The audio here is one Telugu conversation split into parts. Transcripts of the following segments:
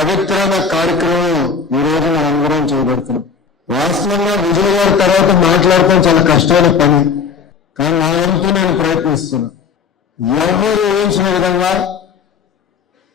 పవిత్రమైన కార్యక్రమం ఈ రోజు మనందరం చేయబడుతున్నాం. వాస్తవంగా విజయ్ గారి తర్వాత మాట్లాడటం చాలా కష్టమైన పని, కానీ నా వంతు నేను ప్రయత్నిస్తున్నా. ఎవరు ఊహించిన విధంగా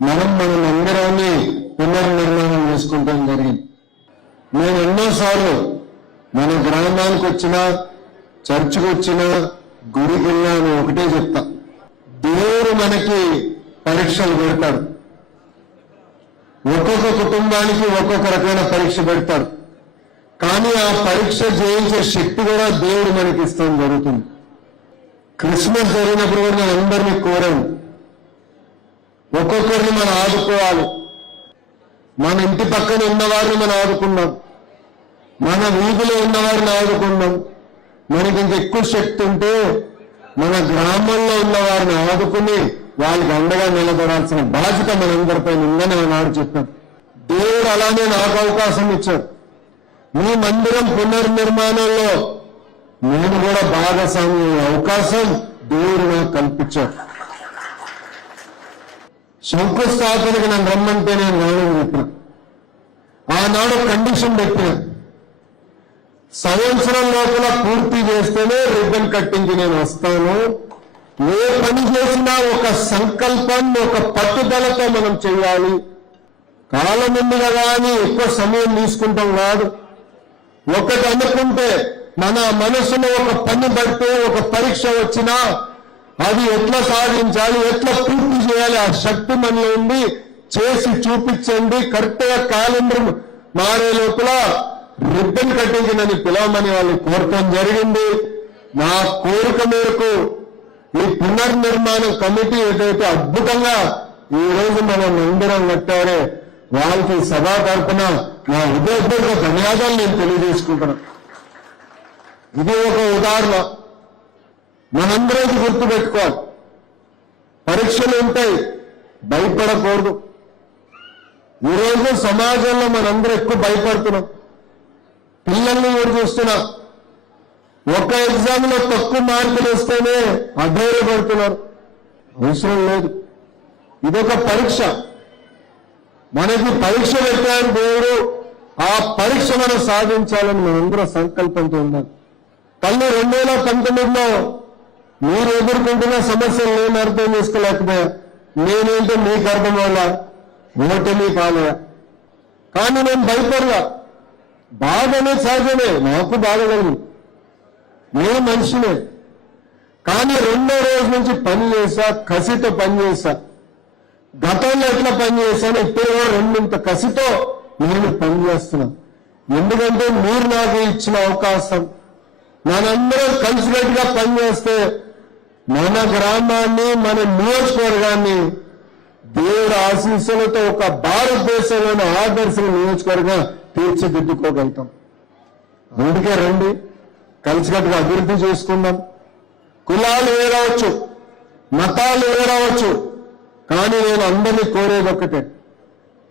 మనం అందరాన్ని పునర్నిర్మాణం చేసుకుంటాం జరిగింది. నేను ఎన్నోసార్లు మన గ్రామానికి వచ్చినా, చర్చికి వచ్చినా, గుడికి వెళ్ళినా నేను ఒకటే చెప్తా, దేవుడు మనకి పరీక్షలు పెడతాడు. ఒక్కొక్క కుటుంబానికి ఒక్కొక్క రకమైన పరీక్ష పెడతాడు. కానీ ఆ పరీక్ష జయించే శక్తి కూడా దేవుడు మనకి ఇస్తాం జరుగుతుంది. క్రిస్మస్ జరిగినప్పుడు కూడా నేను అందరినీ కోరాను, ఒక్కొక్కరిని మనం ఆదుకోవాలి. మన ఇంటి పక్కన ఉన్నవారిని మనం ఆదుకున్నాం, మన వీధిలో ఉన్నవారిని ఆదుకున్నాం. మనకి ఇంక ఎక్కువ శక్తి ఉంటే మన గ్రామంలో ఉన్న వారిని ఆదుకుని వాళ్ళకి అండగా నిలబడాల్సిన బాధ్యత మనందరిపైన ఉందని ఆనాడు చెప్పాం. దేవుడు దేవుడు అలానే నాకు అవకాశం ఇచ్చాడు. మీ మందిరం పునర్నిర్మాణంలో నేను కూడా భాగస్వామ్య అవకాశం దేవుడు నాకు కల్పించాడు. శంకుస్థాపనకి నన్ను రమ్మంటే నేను రానని చెప్పిన. ఆనాడు కండిషన్ పెట్టిన, సంవత్సరం లోపల పూర్తి చేస్తేనే రిబ్బన్ కట్టించి నేను వస్తాను. ఏ పని చేసినా ఒక సంకల్పం, ఒక పట్టుదలతో మనం చేయాలి. కాలం ఉంది కదా అని ఎక్కువ సమయం తీసుకుంటాం కాదు. ఒకటి అనుకుంటే మన మనసులో ఒక పని పడితే, ఒక పరీక్ష వచ్చినా అది ఎట్లా సాధించాలి, ఎట్లా పూర్తి చేయాలి, ఆ శక్తి మనలో ఉంది. చేసి చూపించండి. కరెక్ట్ గా క్యాలెండర్ మారే లోపల రిబ్బన్ కటింగ్ నన్ను పిలవమని వాళ్ళు కోరటం జరిగింది. నా కోరిక మేరకు ఈ పునర్నిర్మాణ కమిటీ ఏదైతే అద్భుతంగా ఈ రోజు మనం మందిరం కట్టారో వాళ్ళకి సభా తరపున నా హృదయపూర్వక ధన్యవాదాలు నేను తెలియజేసుకుంటున్నాను. ఇది ఒక ఉదాహరణ. మనందరూ గుర్తుపెట్టుకోవాలి. పరీక్షలు ఉంటాయి, భయపడకూడదు. ఈరోజు సమాజంలో మనందరూ ఎక్కువ భయపడుతున్నాం. పిల్లల్ని కూడా చూస్తున్నా, ఒక ఎగ్జామ్ లో తక్కువ మార్కులు వస్తేనే అధైర్యపడుతున్నారు. అవసరం లేదు, ఇదొక పరీక్ష. మనకి పరీక్ష పెట్టాడు దేవుడు. ఆ పరీక్ష మనం సాధించాలని మనందరూ సంకల్పంతో ఉండాలి. తల్లి 2019లో మీరు ఎదుర్కొంటున్న సమస్యలు నేను అర్థం చేసుకోలేకపోయా. నేనేంటో మీకు అర్థం వల్ల ఓటమి కాలయా. కానీ నేను భయపడలా. బాధ అనేది సహజమే, నాకు బాధ కలిగింది, నేను మనిషినే. కానీ రెండో రోజు నుంచి పని చేశా, కసితో పని చేశా. గతంలో ఎట్లా పని చేశాను, ఇప్పుడు రెండింత కసితో నేను పని చేస్తున్నా. ఎందుకంటే మీరు నాకు ఇచ్చిన అవకాశం. మనందరం కలిసికట్టుగా పనిచేస్తే మన గ్రామాన్ని, మన నియోజకవర్గాన్ని దేవుడు ఆశీస్సులతో ఒక భారతదేశంలోని ఆదర్శ నియోజకవర్గం తీర్చిదిద్దుకోగలుగుతాం. అందుకే రండి, కలిసికట్టుగా అభివృద్ధి చేసుకుందాం. కులాలు వేరవచ్చు, మతాలు వేరవచ్చు, కానీ నేను అందరినీ కోరేది ఒకటే,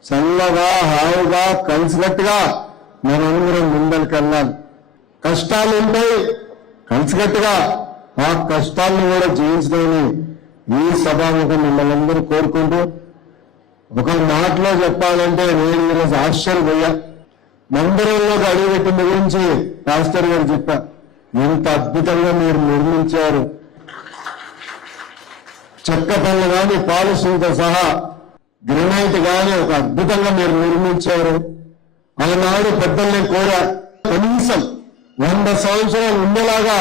చల్లగా హాయిగా కలిసికట్టుగా మనందరం ముందరికి వెళ్ళాలి. కష్టాలు ఉంటాయి, కలిసికట్టుగా ఆ కష్టాలను కూడా జయించడానికి ఈ సభాముఖం మిమ్మల్ని అందరూ కోరుకుంటూ, ఒక మాటలో చెప్పాలంటే నేను ఈరోజు ఆశ్చర్యపోయా. మందిరంలోకి అడుగుపెట్టిన గురించి పాస్టర్ గారు చెప్పా, ఎంత అద్భుతంగా మీరు నిర్మించారు. చెక్క పనులు కానీ, పాలిషింగ్తో సహా గ్రనైట్ కానీ ఒక అద్భుతంగా మీరు నిర్మించారు. ఆనాడు పెద్దల్ని కోరా, కనీసం 100 సంవత్సరాలు ఉండేలాగా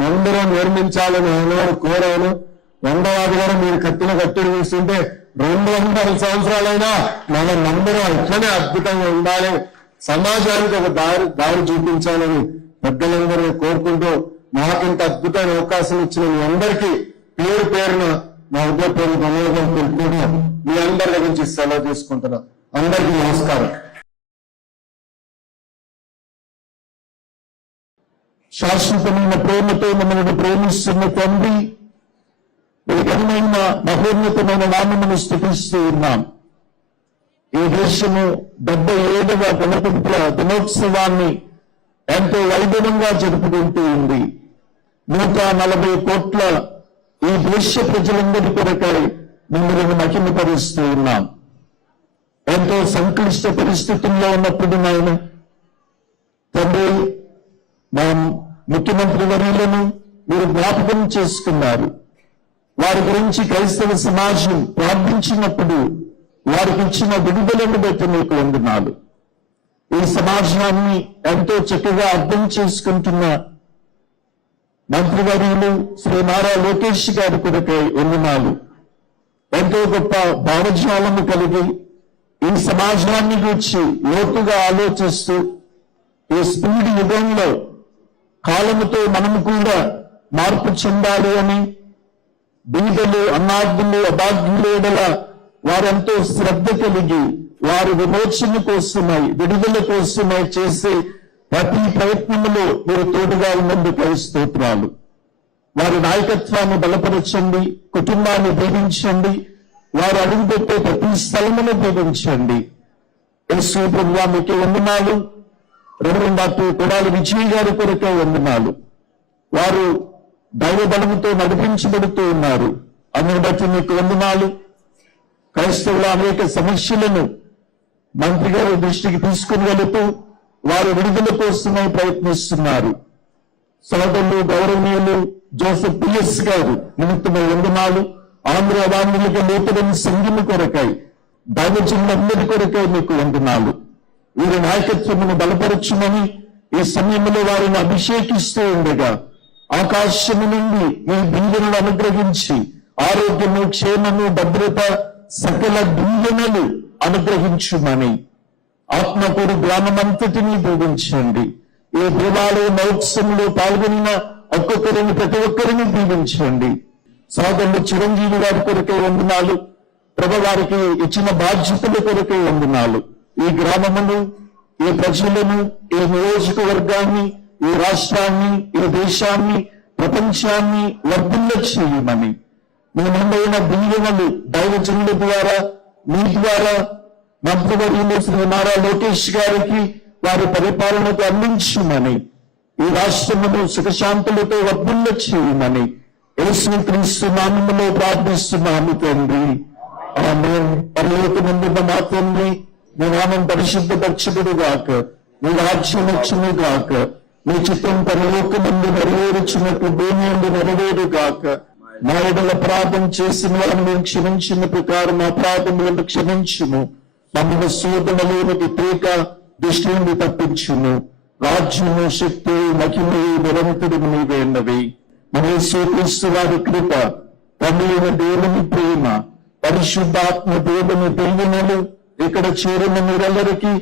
మందిరం నిర్మించాలని ఆనాడు కోరాను. 100వ గారు మీరు కట్టిన కట్టుడు చూస్తుంటే 200 సంవత్సరాలైనా మన మందిరం ఇట్లనే అద్భుతంగా ఉండాలి, సమాజానికి ఒక దారి చూపించాలని పెద్దలందరూ కోరుకుంటూ, నాకింత అద్భుతమైన అవకాశం ఇచ్చిన మీ అందరికీ పేరు పేరున నా హృదయపూర్వక ధన్యవాదాలు తెలుపుకుంటూ మీ అందరి గురించి సెలవు తీసుకుంటున్నా. అందరికీ నమస్కారం. శాశ్వతమైన ప్రేమతో మనల్ని ప్రేమిస్తున్న తండ్రి, ఈ ఘనమైన మహోన్నతమైన నామమును స్తుతిస్తూ ఉన్నాం. ఈ దేశము 77వ గణతంత్ర దినోత్సవాన్ని ఎంతో వైభవంగా జరుపుకుంటూ ఉంది. 140 కోట్ల ఈ దేశ ప్రజలందరి కొరకై మిమ్మల్ని మహిమపరుస్తూ ఉన్నాం. ఎంతో సంక్లిష్ట పరిస్థితుల్లో ఉన్నప్పుడు నాయన తండ్రి, మా ముఖ్యమంత్రి వర్యులను మీరు జ్ఞాపకం చేసుకున్నారు. వారి గురించి క్రైస్తవ సమాజం ప్రార్థించినప్పుడు వారికి ఇచ్చిన విడుదలను బట్టి మీకు వందనాలు. ఈ సమాజాన్ని ఎంతో చక్కగా అర్థం చేసుకుంటున్న మంత్రివర్యులు శ్రీ నారా లోకేష్ గారి కొరకై వందనాలు. ఎంతో గొప్ప భావజాలము కలిగి ఈ సమాజాన్ని గురించి లోతుగా ఆలోచిస్తూ ఈ స్పీడ్ యుగంలో కాలముతో మనము కూడా మార్పు చెందాలి అని బీదలు, అన్నార్థులు, అభాగ్యుల ఎడల వారెంతో శ్రద్ధ కలిగి వారి విమోచన కోసమై, విడుదల కోసమై చేసే ప్రతి ప్రయత్నములో మీరు తోడుగా ఉన్నందుకు స్తోత్రాలు. వారి నాయకత్వాన్ని బలపరచండి, కుటుంబాన్ని దీవించండి, వారు అడుగుపెట్టే ప్రతి స్థలమును దీవించండి. యేసు ప్రభువా మీకే వందనాలు. రెవరెండ్ డాక్టర్ కొడాలి విజయ్ గారి కొరకే వందనాలు. వారు దైవ బలముతో నడిపించబడుతూ ఉన్నారు. అందుని బట్టి మీకు వందనాలు. క్రైస్తవుల అనేక సమస్యలను మంత్రి గారి దృష్టికి తీసుకుని వెళుతూ వారు విడుదల కోసమే ప్రయత్నిస్తున్నారు. సోదరులు గౌరవనీయులు జోసెఫ్ పిఎస్ గారు నిమిత్తమై వందనాలు. ఆంధ్ర వాంధ్రులకు నూతన సంఘము కొరకై దైవజనులందరి కొరకై మీకు వందనాలు. వీరి నాయకత్వమును బలపరచుమని ఈ సమయంలో వారిని అభిషేకిస్తూ ఉండగా ఆకాశము నుండి మీ దీవెనలు అనుగ్రహించి ఆరోగ్యము, క్షేమము, భద్రత, సకల దీవెనలు అనుగ్రహించుమని ఆత్మకూరు గ్రామమంతటిని దీవించండి. ఈ దేవాలయ మహోత్సవంలో పాల్గొన్న ఒక్కొక్కరిని, ప్రతి ఒక్కరిని దీవించండి. సోదరులు చిరంజీవి గారి కొరకే వందనాలు. ప్రభు వారికి ఇచ్చిన బాధ్యతల కొరకే వందనాలు. ఈ గ్రామమును, ఈ ప్రజలను, ఈ నియోజకవర్గాన్ని, ఈ రాష్ట్రాన్ని, ఈ దేశాన్ని, ప్రపంచాన్ని వర్ధిల్ల చేయమని మీ ముందైన దీవెనలు దైవజనుల ద్వారా, మీ ద్వారా మంత్రివర్యులు శ్రీ నారా లోకేష్ గారికి వారి పరిపాలనకు అందించమని, ఈ రాష్ట్రమును సుఖశాంతులతో వర్ధిల్ల చేయమని యేసుక్రీస్తు నామములో ప్రార్థిస్తున్నాము తండ్రి. ఆమేన్. పరలోకమందున్న మా తండ్రి, మీ నామం పరిశుద్ధపరచబడు గాక, మీ రాజ్యం వచ్చును గాక, మీ చిత్తం పరలోకమందు నెరవేర్చినట్లు భూమి యందు నెరవేరు గాక. మా ఎడల అపరాధం చేసిన వారిని మేము క్షమించిన ప్రకారం అపరాధములను క్షమించుము. మమ్మల్ని శోధనలోనికి తేక దృష్టి నుండి తప్పించుము. రాజ్యము, శక్తి, మహిమయు నిరంతరము నీవేన్నవి. మన యేసుక్రీస్తు వారి కృప, తండ్రి అయిన దేవుని ప్రేమ, పరిశుద్ధాత్మ దేవుని దీవెనలు ఇక్కడ చేరిన మీరందరికీ,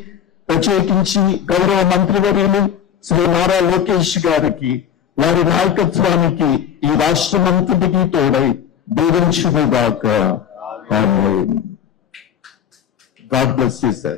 ప్రత్యేకించి గౌరవ మంత్రివర్యులు శ్రీ నారా లోకేష్ గారికి, వారి నాయకత్వానికి, ఈ రాష్ట్రమంతటికి తోడై దీవించుగాక. ఆమేన్. God bless you, sir.